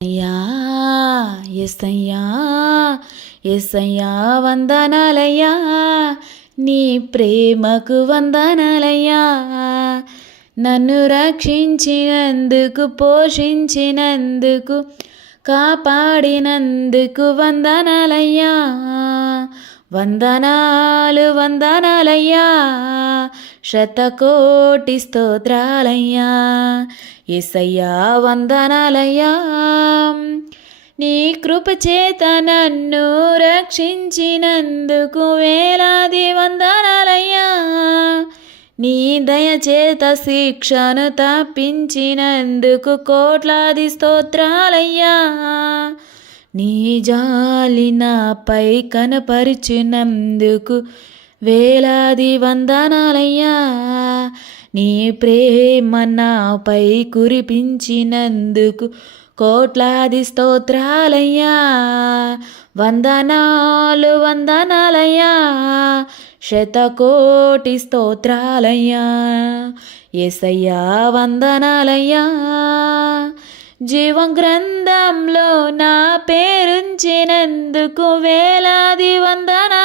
అయ్యా ఎస్సయ్యా ఎస్సయ్యా వందనాలయ్యా నీ ప్రేమకు వందనాలయ్యా నన్ను రక్షించినందుకు పోషించినందుకు కాపాడినందుకు వందనాలయ్యా వందనాలు వందనాలయ్యా శతకోటి స్తోత్రాలయ్యా. ఎసయ్యా వందనాలయ్యా. నీ కృపచేత నన్ను రక్షించినందుకు వేలాది వందనాలయ్యా. నీ దయచేత శిక్షను తప్పించినందుకు కోట్లాది స్తోత్రాలయ్యా. నీ జాలి నాపై కనపరిచినందుకు వేలాది వందనాలయ్యా నీ ప్రేమ నాపై కురిపించినందుకు కోట్లాది స్తోత్రాలయ్యా. వందనాలు వందనాలయ్యా. శతకోటి స్తోత్రాలయ్యా. ఎసయ్యా వందనాలయ్యా. జీవం గ్రంథంలో నా పేరుంచినందుకు వేలాది వందన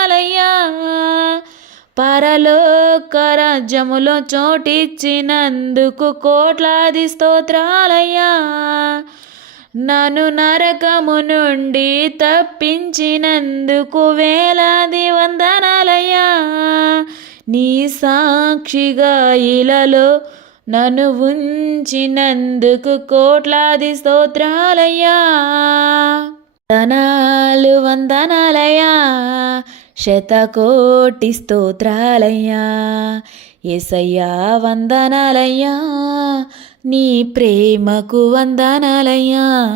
పరలోక రాజ్యములో చోటిచ్చినందుకు కోట్లాది స్తోత్రాలయ్యా. నన్ను నరకము నుండి తప్పించినందుకు వేలాది వందనాలయ్యా. నీ సాక్షిగా ఇలలో నన్ను ఉంచినందుకు కోట్లాది స్తోత్రాలయ్యా. వందనాలు వందనాలయ్యా. శతకోటి స్తోత్రాలయ్యా. ఎసయ్యా వందనాలయ్యా. నీ ప్రేమకు వందనాలయ్యా.